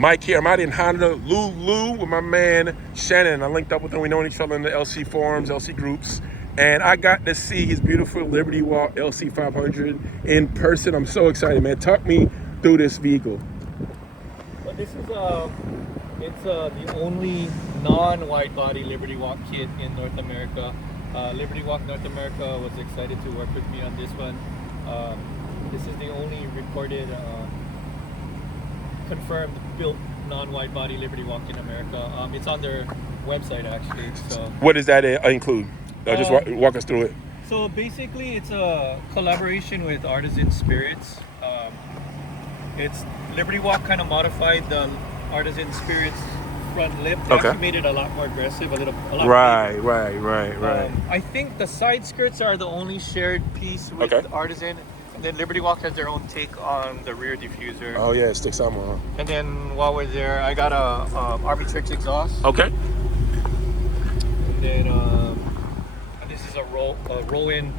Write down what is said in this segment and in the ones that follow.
Mike here. I'm out in Honolulu with my man Shannon. I linked up with him. We know each other in the LC forums, LC groups. And I got to see his beautiful Liberty Walk LC 500 in person. I'm so excited, man. Talk me through this vehicle. Well, this is the only non-wide body Liberty Walk kit in North America. Liberty Walk North America was excited to work with me on this one. This is the only recorded, confirmed, built non-wide body Liberty Walk in America. It's on their website actually. So what does that include? Just walk us through it. So basically, it's a collaboration with Artisan Spirits. It's Liberty Walk kind of modified the Artisan Spirits front lip. They actually made it a lot more aggressive, a lot bigger. Right. I think the side skirts are the only shared piece with Artisan. And then Liberty Walk has their own take on the rear diffuser. Oh yeah, it sticks out more. And then while we're there, I got a Army Tricks exhaust. Okay. And then this is a roll-in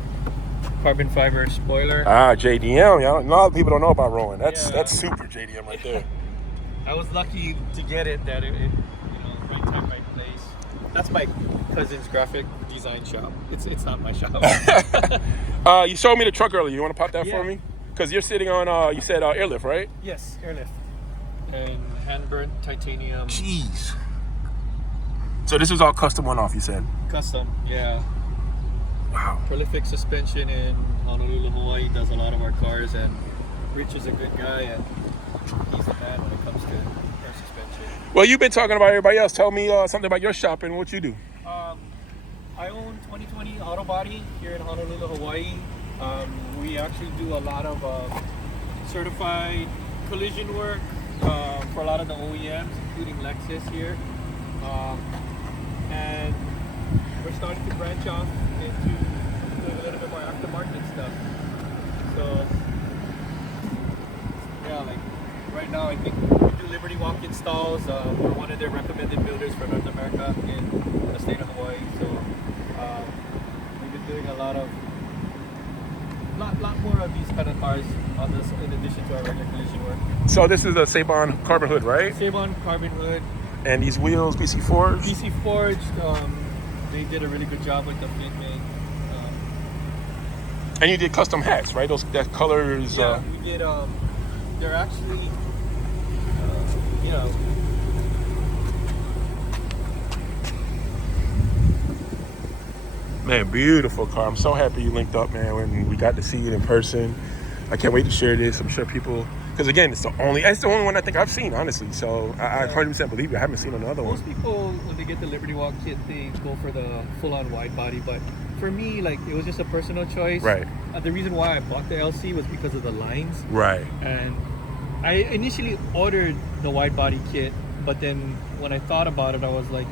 carbon fiber spoiler. JDM. Y'all, a lot of people don't know about rolling. That's super JDM right there. I was lucky to get it. That it right time, right place. That's my cousin's graphic design shop. It's not my shop. You showed me the truck earlier. You want to pop that for me? Because you're sitting on, you said Airlift, right? Yes, Airlift. And hand-burnt titanium. Jeez. So this was all custom one-off, you said? Custom, yeah. Wow. Prolific suspension in Honolulu, Hawaii. Does a lot of our cars, and Rich is a good guy, and he's the man when it comes to air suspension. Well, you've been talking about everybody else. Tell me something about your shop and what you do. I own 2020 Auto Body here in Honolulu, Hawaii. We actually do a lot of certified collision work for a lot of the OEMs, including Lexus here. And we're starting to branch off into doing a little bit more aftermarket stuff. So, yeah, like right now I think we do Liberty Walk installs. We're one of their recommended builders for North America in the state of Hawaii. So we've been doing a lot more of these kind of cars on this, in addition to our regular collision work. So this is the Sabon carbon hood, right? Sabon carbon hood. And these wheels, BC Forged? BC Forged. They did a really good job with the fit made. And you did custom hats, right? That colors. Yeah, we did. They're actually, Man, beautiful car. I'm so happy you linked up, man, when we got to see it in person. I can't wait to share this. I'm sure people, because again, it's the only one I think I've seen, honestly. So I 100% believe you. I haven't seen another one. Most people, when they get the Liberty Walk kit, they go for the full-on wide body. But for me, like, it was just a personal choice. Right. The reason why I bought the LC was because of the lines. Right. And I initially ordered the wide body kit, but then when I thought about it, I was like,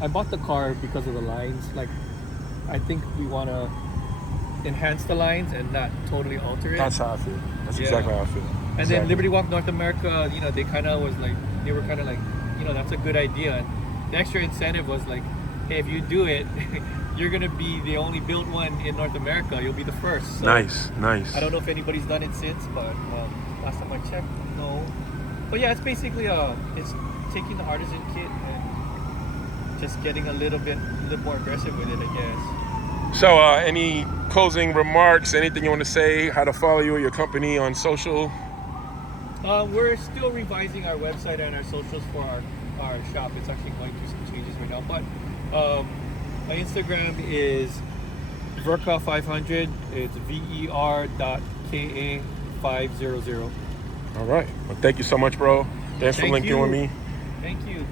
I bought the car because of the lines. Like, I think we want to enhance the lines and not totally alter it. That's how I feel. That's exactly how I feel. And then Liberty Walk North America, they kind of was like, they were kind of like, that's a good idea. And the extra incentive was like, hey, if you do it, you're going to be the only built one in North America. You'll be the first. So Nice. I don't know if anybody's done it since, but last time I checked, no. But yeah, it's basically it's taking the Artisan kit and just getting a little more aggressive with it, I guess. So any closing remarks, anything you want to say, how to follow you or your company on social? We're still revising our website and our socials for our shop. It's actually going through some changes right now. But my Instagram is Verka500. It's VER.KA500. All right. Well, thank you so much, bro. Thanks for linking with me. Thank you.